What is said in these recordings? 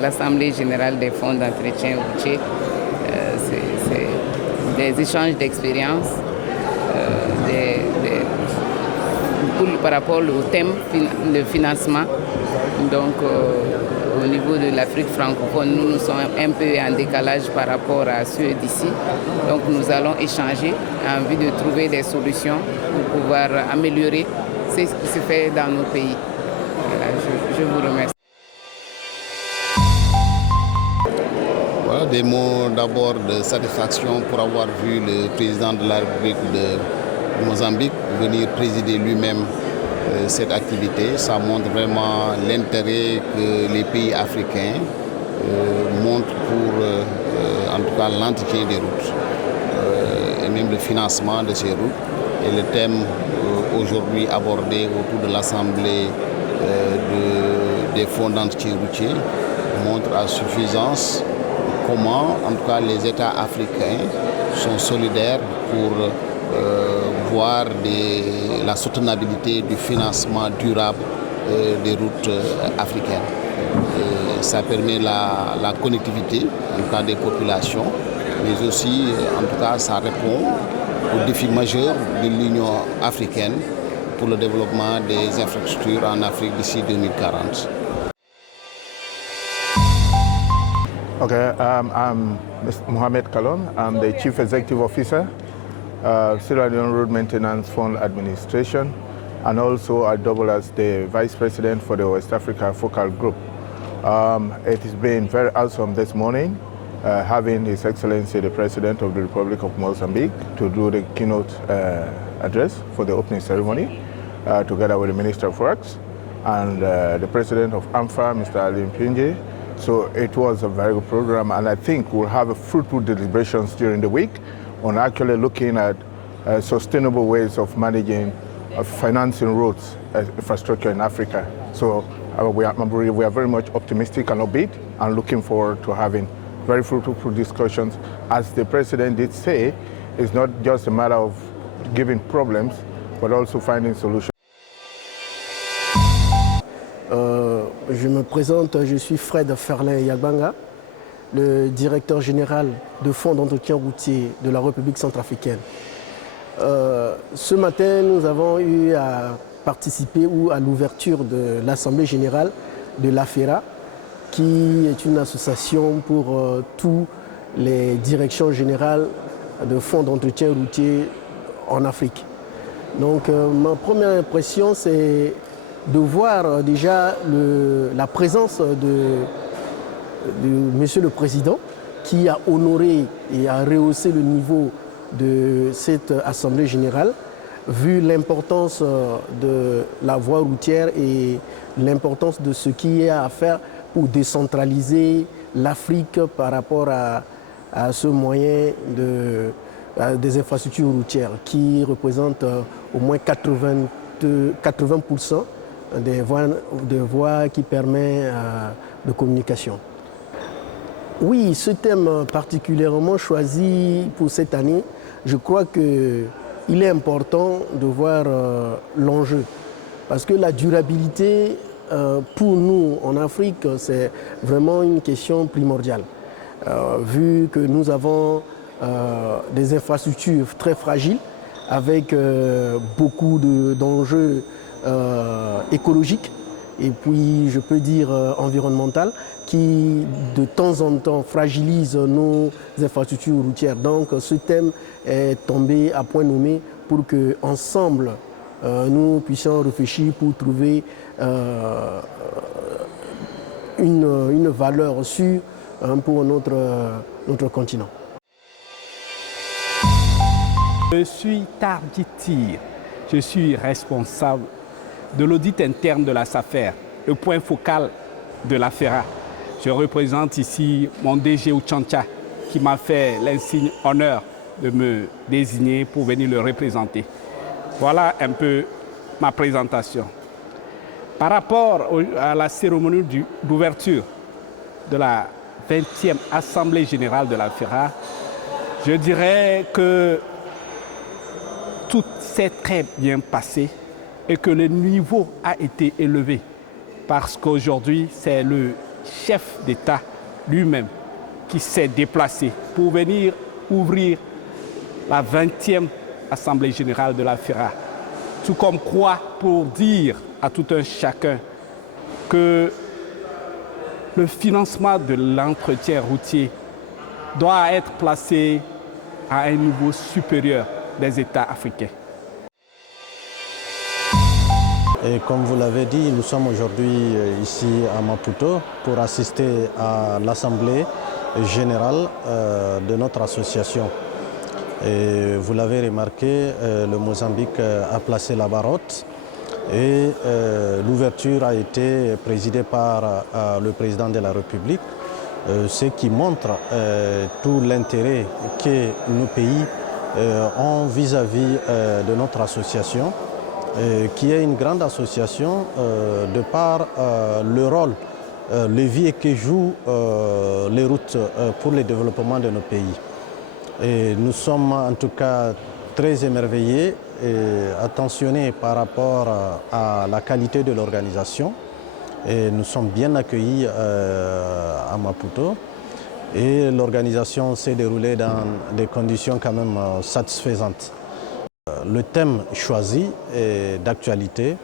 l'Assemblée générale des fonds d'entretien routier. C'est des échanges d'expériences par rapport au thème de financement. Donc, au niveau de l'Afrique francophone, nous sommes un peu en décalage par rapport à ceux d'ici. Donc, nous allons échanger en vue de trouver des solutions pour pouvoir améliorer ce qui se fait dans nos pays. Voilà, je vous remercie. Voilà, des mots d'abord de satisfaction pour avoir vu le président de la République de Mozambique venir présider lui-même cette activité. Ça montre vraiment l'intérêt que les pays africains montrent pour en tout cas l'entretien des routes et même le financement de ces routes. Et le thème aujourd'hui abordé autour de l'Assemblée des fonds d'entretien routier montre à suffisance comment en tout cas les États africains sont solidaires pour voir la soutenabilité du financement durable des routes africaines. Et ça permet la connectivité en tout cas des populations, mais aussi en tout cas ça répond aux défis majeurs de l'Union africaine pour le développement des infrastructures en Afrique d'ici 2040. Okay, I'm Mr. Mohamed Kalon. I'm the Chief Executive Officer, Sierra Leone Road Maintenance Fund Administration, and also I double as the Vice President for the West Africa Focal Group. It has been very awesome this morning having His Excellency the President of the Republic of Mozambique to do the keynote address for the opening ceremony together with the Minister of Works and the President of AMFA, Mr. Ali Mpinje. So it was a very good program, and I think we'll have fruitful deliberations during the week on actually looking at sustainable ways of managing financing roads infrastructure in Africa. So we are very much optimistic and upbeat and looking forward to having very fruitful discussions. As the President did say, it's not just a matter of giving problems, but also finding solutions. Je me présente, je suis Fred Ferlin-Yagbanga, le directeur général de fonds d'entretien routier de la République centrafricaine. Ce matin, nous avons eu à participer à l'ouverture de l'Assemblée générale de l'AFERA, qui est une association pour toutes les directions générales de fonds d'entretien routier en Afrique. Donc ma première impression, c'est de voir déjà la présence de Monsieur le Président qui a honoré et a rehaussé le niveau de cette Assemblée générale, vu l'importance de la voie routière et l'importance de ce qu'il y a à faire pour décentraliser l'Afrique par rapport à ce moyen des infrastructures routières qui représentent au moins 80% des voies qui permettent de communication. Oui, ce thème particulièrement choisi pour cette année, je crois qu'il est important de voir l'enjeu. Parce que la durabilité, pour nous en Afrique, c'est vraiment une question primordiale. Vu que nous avons des infrastructures très fragiles, avec beaucoup d'enjeux écologiques et puis je peux dire environnementales qui de temps en temps fragilisent nos infrastructures routières. Donc ce thème est tombé à point nommé pour qu'ensemble nous puissions réfléchir pour trouver une valeur sûre pour notre continent. Je suis Tarditir, je suis responsable de l'audit interne de la SAFER, le point focal de l'AFERA. Je représente ici mon DG Uchancha qui m'a fait l'insigne honneur de me désigner pour venir le représenter. Voilà un peu ma présentation. Par rapport à la cérémonie d'ouverture de la 20e Assemblée générale de l'AFERA, je dirais que tout s'est très bien passé et que le niveau a été élevé parce qu'aujourd'hui, c'est le chef d'État lui-même qui s'est déplacé pour venir ouvrir la 20e Assemblée générale de la FERA. Tout comme quoi pour dire à tout un chacun que le financement de l'entretien routier doit être placé à un niveau supérieur des États africains. Et comme vous l'avez dit, nous sommes aujourd'hui ici à Maputo pour assister à l'Assemblée générale de notre association. Et vous l'avez remarqué, le Mozambique a placé la barre haute et l'ouverture a été présidée par le président de la République, ce qui montre tout l'intérêt que nos pays ont vis-à-vis de notre association, qui est une grande association de par le rôle levier que jouent les routes pour le développement de nos pays. Et nous sommes en tout cas très émerveillés et attentionnés par rapport à la qualité de l'organisation. Et nous sommes bien accueillis à Maputo. Et l'organisation s'est déroulée dans des conditions quand même satisfaisantes. Le thème choisi est d'actualité,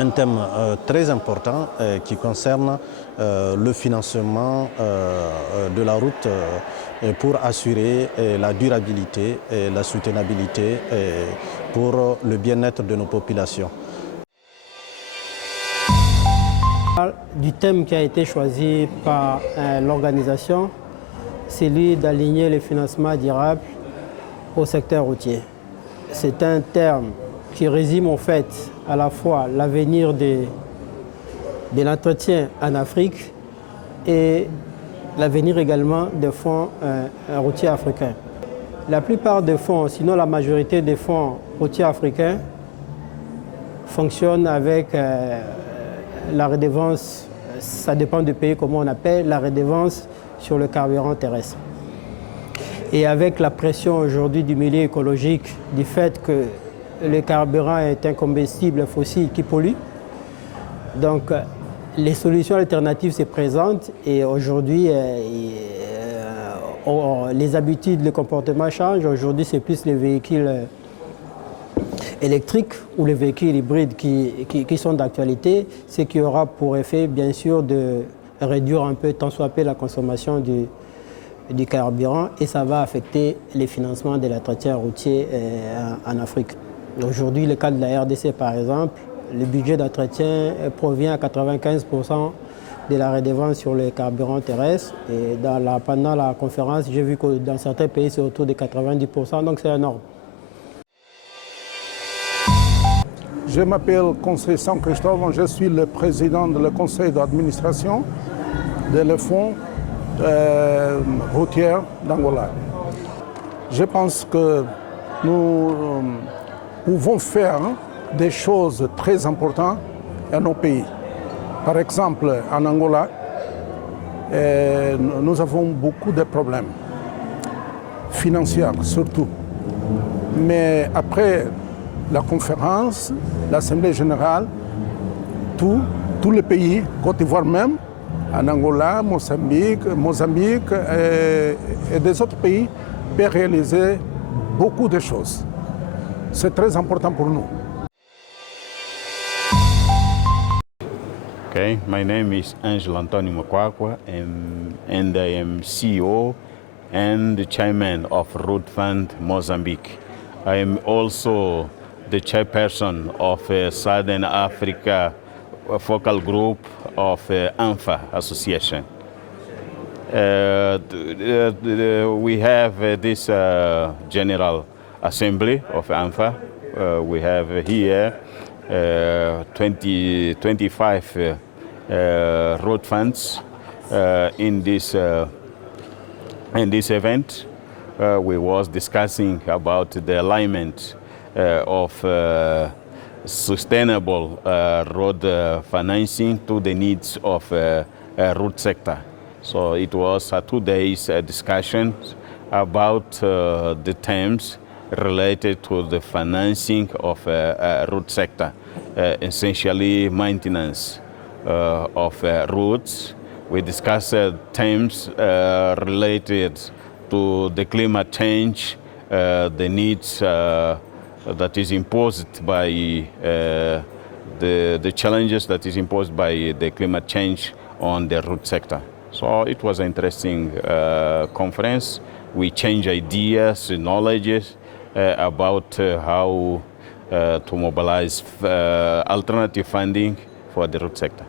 un thème très important qui concerne le financement de la route pour assurer la durabilité et la soutenabilité pour le bien-être de nos populations. Du thème qui a été choisi par l'organisation, c'est celui d'aligner le financement durable au secteur routier. C'est un terme qui résume en fait à la fois l'avenir de l'entretien en Afrique et l'avenir également des fonds routiers africains. La plupart des fonds, sinon la majorité des fonds routiers africains, fonctionnent avec la redevance, ça dépend du pays comment on appelle, la redevance sur le carburant terrestre. Et avec la pression aujourd'hui du milieu écologique, du fait que le carburant est un combustible fossile qui pollue, donc les solutions alternatives se présentent et aujourd'hui les habitudes, le comportement changent. Aujourd'hui c'est plus les véhicules électriques ou les véhicules hybrides qui sont d'actualité, ce qui aura pour effet bien sûr de réduire un peu tant soit peu la consommation du carburant et ça va affecter les financements de l'entretien routier en Afrique. Aujourd'hui, le cas de la RDC par exemple, le budget d'entretien provient à 95% de la redevance sur les carburants terrestres et pendant la conférence, j'ai vu que dans certains pays c'est autour de 90%, donc c'est énorme. Je m'appelle Conseil Saint-Christophe, je suis le président du conseil d'administration de fonds routier d'Angola. Je pense que nous pouvons faire des choses très importantes à nos pays. Par exemple, en Angola, nous avons beaucoup de problèmes, financiers surtout. Mais après la conférence, l'Assemblée générale, tous les pays, Côte d'Ivoire même, en Angola, Mozambique et des autres pays, peuvent réaliser beaucoup de choses. C'est très important pour nous. Okay, my name is Angelo Antonio Makwakwa and I am CEO and the chairman of Road Fund Mozambique. I am also the chairperson of Southern Africa focal group of ANFA Association. We have this General Assembly of ANFA. We have here 25 road funds in this event. We was discussing about the alignment of sustainable road financing to the needs of road sector. So it was a 2 days discussion about the terms related to the financing of road sector, essentially maintenance of roads We discussed themes related to the climate change, the needs that is imposed by the challenges that is imposed by the climate change on the root sector. So it was an interesting conference. We changed ideas, knowledge about how to mobilize alternative funding for the root sector.